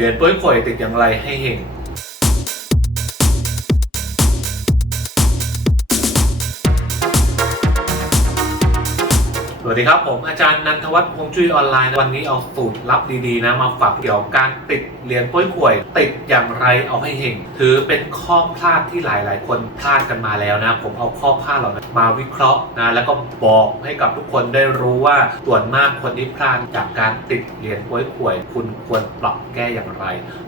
รียญป้ยข่อยติดอย่างไรให้เห็ง วัสดีครับผมอาจารย์นันทวัฒน์พงจุ้ยออนไลน์วันนี้เอาสูตรลับดีๆนะมาฝากเกี่ยวกับการติดเหรียญป้วยข่วย ติดอย่างไรเอาให้เฮงถือเป็นข้อพลาดที่หลายๆ คนพลาดกันมาแล้วนะ ผมเอาข้อพลาดเหล่านั้นมาวิเคราะห์นะแล้วก็บอกให้กับทุกคนได้รู้ว่าส่วนมากคนที่พลาดจากการติดเหรียญป้วยข่วย คุณควรปรับแก้อย่างไร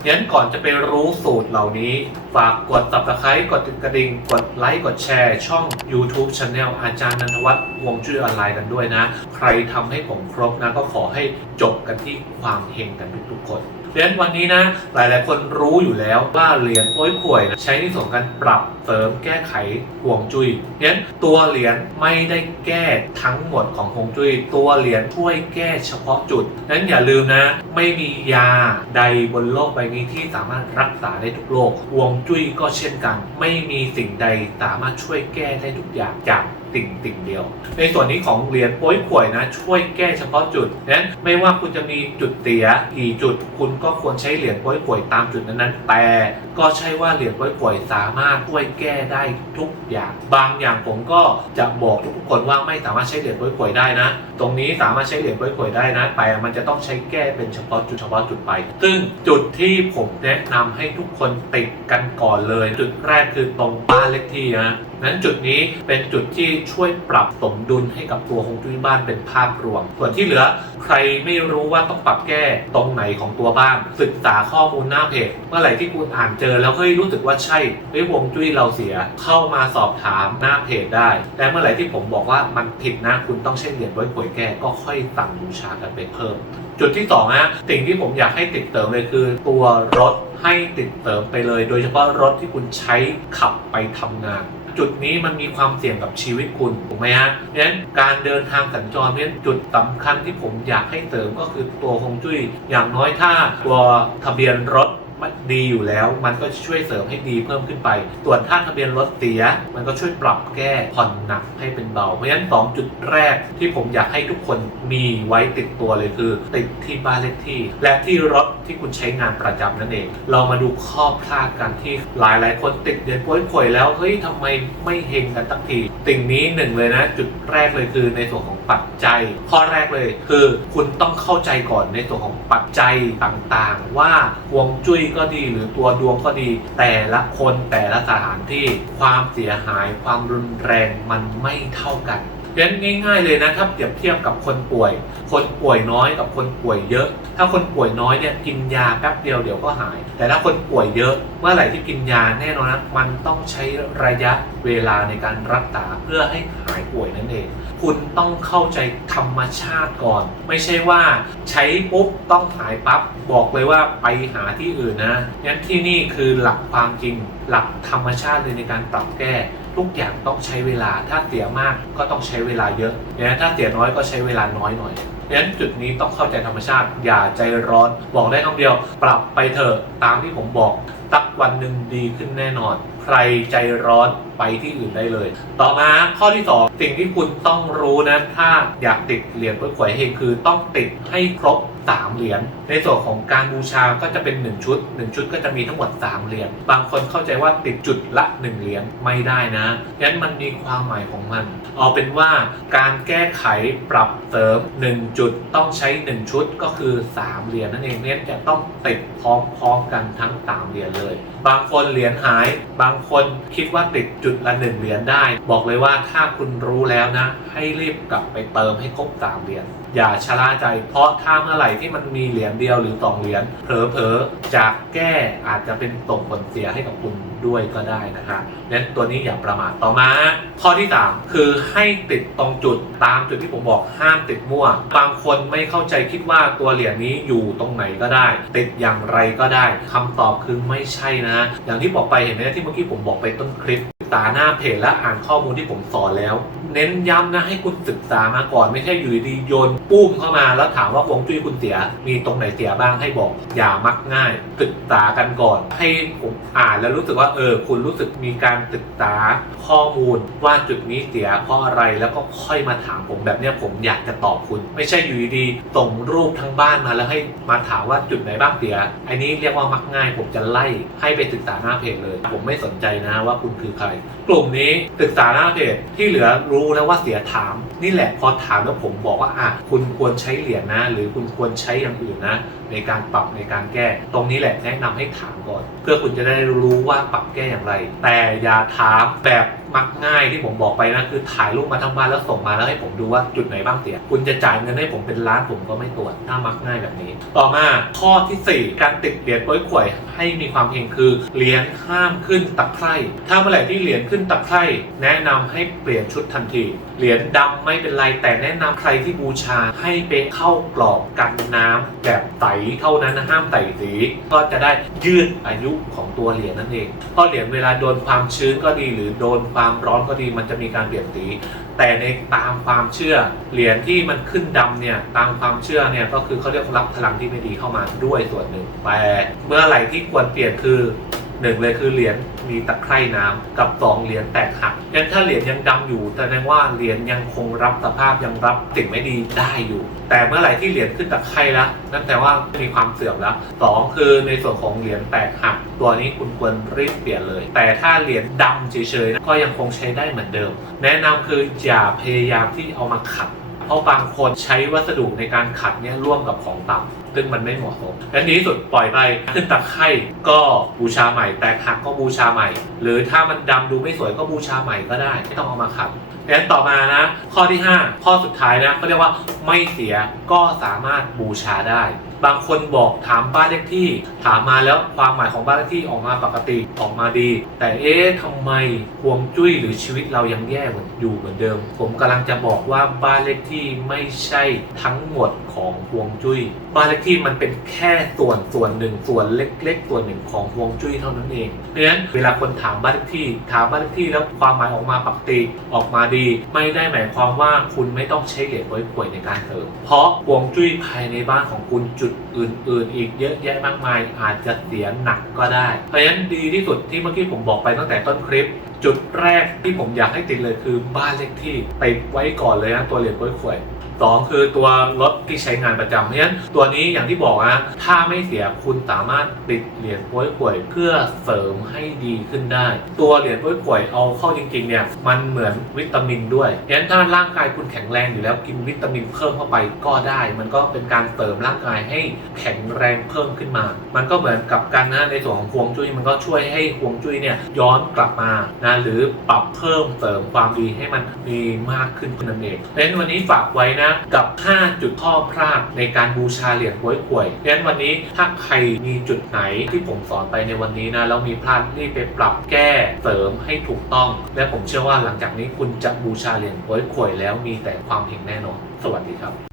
งั้นก่อนจะไปรู้สูตรเหล่านี้ ฝากกด subscribe กดติดกระดิ่งกดไลค์กดแชร์ ช่อง YouTube Channel อาจารย์นันทวัฒน์วงจุ้ยออนไลน์กันด้วยนะใครทำให้ผมครบนะก็ขอให้จบกันที่ความเฮงกันทุกๆคนเพราะฉะนั้นวันนี้นะหลาย ๆ คนรู้อยู่แล้วว่าเหรียญโอ้ยข่วยนะใช้ในส่วนการปรับเสริมแก้ไขห่วงจุย้ยเพราะฉะนั้นตัวเหรียญไม่ได้แก้ทั้งหมดของห่วงจุย้ยตัวเหรียญช่วยแก้เฉพาะจุดนั้นอย่าลืมนะ ไม่มียาใดบนโลกใบนี้ที่สามารถรักษาได้ทุกโรคห่วงจุ้ยก็เช่นกัน ไม่มีสิ่งใดสามารถช่วยแก้ได้ทุกอย่างจาก ติ่งติ่งเดียว ในส่วนนี้ของเหรียญโป้ยข่วยนะ ช่วยแก้เฉพาะจุดนั้นไม่ว่าคุณจะมีจุดเสียกี่จุดคุณก็ควรใช้เหรียญโป้ยข่วยตามจุดนั้นๆ แต่ก็ใช่ว่าเหรียญโป้ยข่วยสามารถช่วยแก้ได้ทุกอย่าง บางอย่างผมก็จะบอกทุกคนว่าไม่สามารถใช้เหรียญโป้ยข่วยได้นะ ตรงนี้สามารถใช้เหรียญโป้ยข่วยได้นะแต่มันจะต้องใช้แก้เป็นเฉพาะจุดเฉพาะจุดไป ซึ่งจุดที่ผมแนะนำให้ทุกคนติดกันก่อนเลย จุดแรกคือตรงบ้านเลขที่นะ นั้นจุดนี้เป็นจุดที่ช่วยปรับสมดุลให้กับตัวฮวงจุ้ยบ้านเป็นภาพรวม ส่วนที่เหลือใครไม่รู้ว่าต้องปรับแก้ตรงไหนของตัวบ้าน ศึกษาข้อมูลหน้าเพจเมื่อไหร่ที่คุณอ่านเจอแล้วเฮ้ยรู้สึกว่าใช่เฮ้ยฮวงจุ้ยเราเสียเข้ามาสอบถามหน้าเพจได้ แต่เมื่อไหร่ที่ผมบอกว่ามันผิดนะคุณต้องใช้เรียญไว้ป่วยแก้ก็ค่อยสั่งบูชากันไปเพิ่ม จุดที่สองนะสิ่งที่ผมอยากให้ติดเติมเลยคือตัวรถให้ติดเติมไปเลย โดยเฉพาะรถที่คุณใช้ขับไปทำงาน จุดนี้มันมีความเสี่ยงกับชีวิตคุณถูกไหมฮะเพราะฉะนั้นการเดินทางสัญจรเนี่ยจุดสำคัญที่ผมอยากให้เสริมก็คือตัวฮงจุ้ยอย่างน้อยถ้าตัวทะเบียนรถ ดีอยู่แล้ว มันก็ช่วยเสริมให้ดีเพิ่มขึ้นไป ส่วนถ้าทะเบียนรถเสีย มันก็ช่วยปรับแก้ผ่อนหนักให้เป็นเบา เพราะฉะนั้นสองจุดแรกที่ผมอยากให้ทุกคนมีไว้ติดตัวเลยคือ ติดที่บ้านเลขที่ และที่รถที่คุณใช้งานประจำนั่นเอง เรามาดูข้อพลาดกันที่หลายหลายๆคนติดเดือนป่วยข่วยแล้วเฮ้ยทำไมไม่เฮงกันสักทีสิ่งนี้หนึ่งเลยนะ จุดแรกเลยคือในส่วนของปัจจัย ข้อแรกเลยคือคุณต้องเข้าใจก่อนในตัวของปัจจัยต่างๆ ว่าฮวงจุ้ยก็ดีหรือตัวดวงก็ดี แต่ละคนแต่ละสถานที่ความเสียหายความรุนแรงมันไม่เท่ากัน เพราะฉะนั้นง่าย ๆเลยนะถ้าเปรียบเทียบกับคนป่วย คนป่วยน้อยกับคนป่วยเยอะ ถ้าคนป่วยน้อยเนี่ยกินยาแป๊บเดียวเดี๋ยวก็หาย แต่ถ้าคนป่วยเยอะเมื่อไหร่ที่กินยาแน่นอนนะมันต้องใช้ระยะเวลาในการรักษาเพื่อให้หายป่วยนั่นเอง คุณต้องเข้าใจธรรมชาติก่อน ไม่ใช่ว่าใช้ปุ๊บต้องหายปั๊บบอกเลยว่าไปหาที่อื่นนะงั้นที่นี่คือหลักความจริงหลักธรรมชาติเลยในการปรับแก้ ทุกอย่างต้องใช้เวลา ถ้าเสียมากก็ต้องใช้เวลาเยอะนะถ้าเสียน้อยก็ใช้เวลาน้อยหน่อยดังนั้นจุดนี้ต้องเข้าใจธรรมชาติ อย่าใจร้อน บอกได้คำเดียว ปรับไปเถอะตามที่ผมบอกสักวันหนึ่งดีขึ้นแน่นอน ใครใจร้อนไปที่อื่นได้เลย ต่อมาข้อที่ 2 สิ่งที่คุณต้องรู้นะ ถ้าอยากติดเหรียญเพื่อขวยเฮงคือต้องติดให้ครบ 3 เหรียญ ในส่วนของการบูชาก็จะเป็น 1 ชุด 1 ชุดก็จะมีทั้งหมด 3 เหรียญ บางคนเข้าใจว่าติดจุดละ 1 เหรียญไม่ได้นะงั้นมันมีความหมายของมัน เอาเป็นว่าการแก้ไขปรับเสริม 1 จุดต้องใช้ 1 ชุดก็คือ 3 เหรียญนั่นเองเนี่ยจะต้องติดพร้อมๆกันทั้ง 3 เหรียญเลย บางคนเหรียญหาย บางคนคิดว่าติดจุดละ 1 เหรียญได้ บอกเลยว่าถ้าคุณรู้แล้วนะ ให้รีบกลับไปเติมให้ครบ 3 เหรียญ อย่าชะล่าใจ เพราะถ้าเมื่อไหร่ที่มันมีเหรียญเดียวหรือสองเหรียญเผลอๆจากแก้อาจจะเป็นส่งผลเสียให้กับคุณด้วยก็ได้นะคะนั้นตัวนี้อย่าประมาทต่อมา ข้อที่ 3 คือให้ติดตรงจุดตามจุดที่ผมบอกห้ามติดมั่ว บางคนไม่เข้าใจคิดว่าตัวเหรียญนี้อยู่ตรงไหนก็ได้ ติดอย่างไรก็ได้คำตอบคือไม่ใช่นะ อย่างที่บอกไปเห็นไหมที่เมื่อกี้ผมบอกไปต้นคลิปตาหน้าเพจและอ่านข้อมูลที่ผมสอนแล้ว เน้นย้ำนะให้คุณศึกษามาก่อนไม่ใช่อยู่ดีๆโยนปุ้มเข้ามาแล้วถามว่าวงจุ้ยคุณเสีย มีตรงไหนเสียบ้างให้บอก อย่ามักง่ายศึกษากันก่อน ให้ผมอ่านแล้วรู้สึกว่าเออ คุณรู้สึกมีการศึกษาข้อมูลว่าจุดนี้เสียเพราะอะไรแล้วก็ค่อยมาถามผมแบบเนี้ยผมอยากจะตอบคุณ ไม่ใช่อยู่ดีๆส่งรูปทั้งบ้านมาแล้วให้มาถามว่าจุดไหนบ้างเสียอันนี้เรียกว่ามักง่าย ผมจะไล่ให้ไปศึกษาหน้าเพจเลย ผมไม่สนใจนะว่าคุณคือใคร กลุ่มนี้ศึกษาหน้าเพจที่เหลือรูู้้แล้วว่าเสียถาม นี่แหละพอถามแล้วผมบอกว่าอะคุณควรใช้เหรียญนะ หรือคุณควรใช้อย่างอื่นนะ ในการปรับในการแก้ ตรงนี้แหละแนะนำให้ถามก่อน เพื่อคุณจะได้รู้ว่าปรับแก้อย่างไร แต่อย่าถามแบบ มักง่ายที่ผมบอกไปนะคือถ่ายรูปมาทั้งบ้านแล้วส่งมาแล้วให้ผมดูว่าจุดไหนบ้างเสีย คุณจะจ่ายเงินให้ผมเป็นล้านผมก็ไม่ตรวจถ้ามักง่ายแบบนี้ ต่อมาข้อทีสี่4 การติดเหรียญป้ยข่วยให้มีความเฮงคือเหรียญห้ามขึ้นตะไคร่ถ้าเมื่อไหร่ที่เหรียญขึ้นตะไคร่แนะนำให้เปลี่ยนชุดทันที เหรียญดำไม่เป็นไรแต่แนะนำใครที่บูชาให้ไปเข้ากรอบกันน้ำแบบใสเท่านั้นนะห้ามใส่สี ก็จะได้ยืดอายุของตัวเหรียญนั่นเองเพราะเหรียญเวลาโดนความชื้นก็ดีหรือโดนความตามร้อนก็ดีมันจะมีการเปลี่ยนสี แต่ในตามความเชื่อเหรียญที่มันขึ้นดำเนี่ยตามความเชื่อเนี่ยก็คือเขาเรียกรับพลังที่ไม่ดีเข้ามาด้วยส่วนหนึ่งแต่เมื่อไหร่ที่ควรเปลี่ยนคือ หนึ่งเลยคือเหรียญมีตะไคร่น้ำกับสองเหรียญแตกหักงั้นถ้าเหรียญยังดำอยู่แสดงว่าเหรียญยังคงรับสภาพยังรับสิ่งไม่ดีได้อยู่ แต่เมื่อไหร่ที่เหรียญขึ้นตะไคร่แล้วนั่นแปลว่ามีความเสื่อมแล้วสองคือในส่วนของเหรียญแตกหัก ตัวนี้คุณควรรีบเปลี่ยนเลย แต่ถ้าเหรียญดำเฉยๆนะก็ยังคงใช้ได้เหมือนเดิม แนะนำคืออย่าพยายามที่เอามาขัดเพราะบางคนใช้วัสดุในการขัดเนี่ยร่วมกับของต่ำ ซึ่งมันไม่เหมาะสมและดีที่สุดปล่อยไปขึ้นตะไคร่ก็บูชาใหม่ แตกหักก็บูชาใหม่ หรือถ้ามันดำดูไม่สวยก็บูชาใหม่ก็ได้ไม่ต้องเอามาขัดงั้นต่อมานะ ข้อที่ 5 ข้อสุดท้ายนะเขาเรียกว่าไม่เสียก็สามารถบูชาได้ บางคนบอกถามบ้านเลขที่ ถามมาแล้วความหมายของบ้านเลขที่ออกมาปกติออกมาดี แต่เอ๊ะทำไมฮวงจุ้ยหรือชีวิตเรายังแย่เหมือนอยู่เหมือนเดิม ผมกำลังจะบอกว่าบ้านเลขที่ไม่ใช่ทั้งหมดของฮวงจุ้ย บ้านเลขที่มันเป็นแค่ส่วนส่วนหนึ่งส่วนเล็ก ๆ ส่วนหนึ่งของฮวงจุ้ยเท่านั้นเองเพราะฉะนั้นเวลาคนถามบ้านเลขที่ ถามบ้านเลขที่แล้วความหมายออกมาปกติออกมาดี ไม่ได้หมายความว่าคุณไม่ต้องใช้เหรียญไว้ป่วยในการเสริมเพราะฮวงจุ้ยภายในบ้านของคุณจุดอื่น ๆ อีกเยอะแยะมากมาย อาจจะเสียหนักก็ได้ เพราะฉะนั้นดีที่สุดที่เมื่อกี้ผมบอกไปตั้งแต่ต้นคลิป จุดแรกที่ผมอยากให้ติดเลยคือบ้านเลขที่ติดไว้ก่อนเลยนะตัวเหรียญไว้ป่วย สองคือตัวรถที่ใช้งานประจำเพราะฉะนั้นตัวนี้อย่างที่บอกนะถ้าไม่เสียคุณสามารถติดเหรียญโป้วยป่วยเพื่อเสริมให้ดีขึ้นได้ ตัวเหรียญโป้วยป่วยเอาเข้าจริงๆเนี่ยมันเหมือนวิตามินด้วยเพราะฉะนั้นถ้าร่างกายคุณแข็งแรงอยู่แล้วกินวิตามินเพิ่มเข้าไปก็ได้ มันก็เป็นการเสริมร่างกายให้แข็งแรงเพิ่มขึ้นมา มันก็เหมือนกับกันนะในส่วนของฮวงจุ้ยมันก็ช่วยให้ฮวงจุ้ยเนี่ยย้อนกลับมานะหรือปรับเพิ่มเสริมความดีให้มันมีมากขึ้นนั่นเองเพราะฉะนั้นวันนี้ฝากไว้นะกับ 5 จุดข้อพลาดในการบูชาเหรียญหวยข่วยดังนั้นวันนี้ถ้าใครมีจุดไหนที่ผมสอนไปในวันนี้นะแล้วมีพลาดรีบไปปรับแก้เสริมให้ถูกต้อง และผมเชื่อว่าหลังจากนี้คุณจะบูชาเหรียญหวยข่วยแล้วมีแต่ความเฮงแน่นอน สวัสดีครับ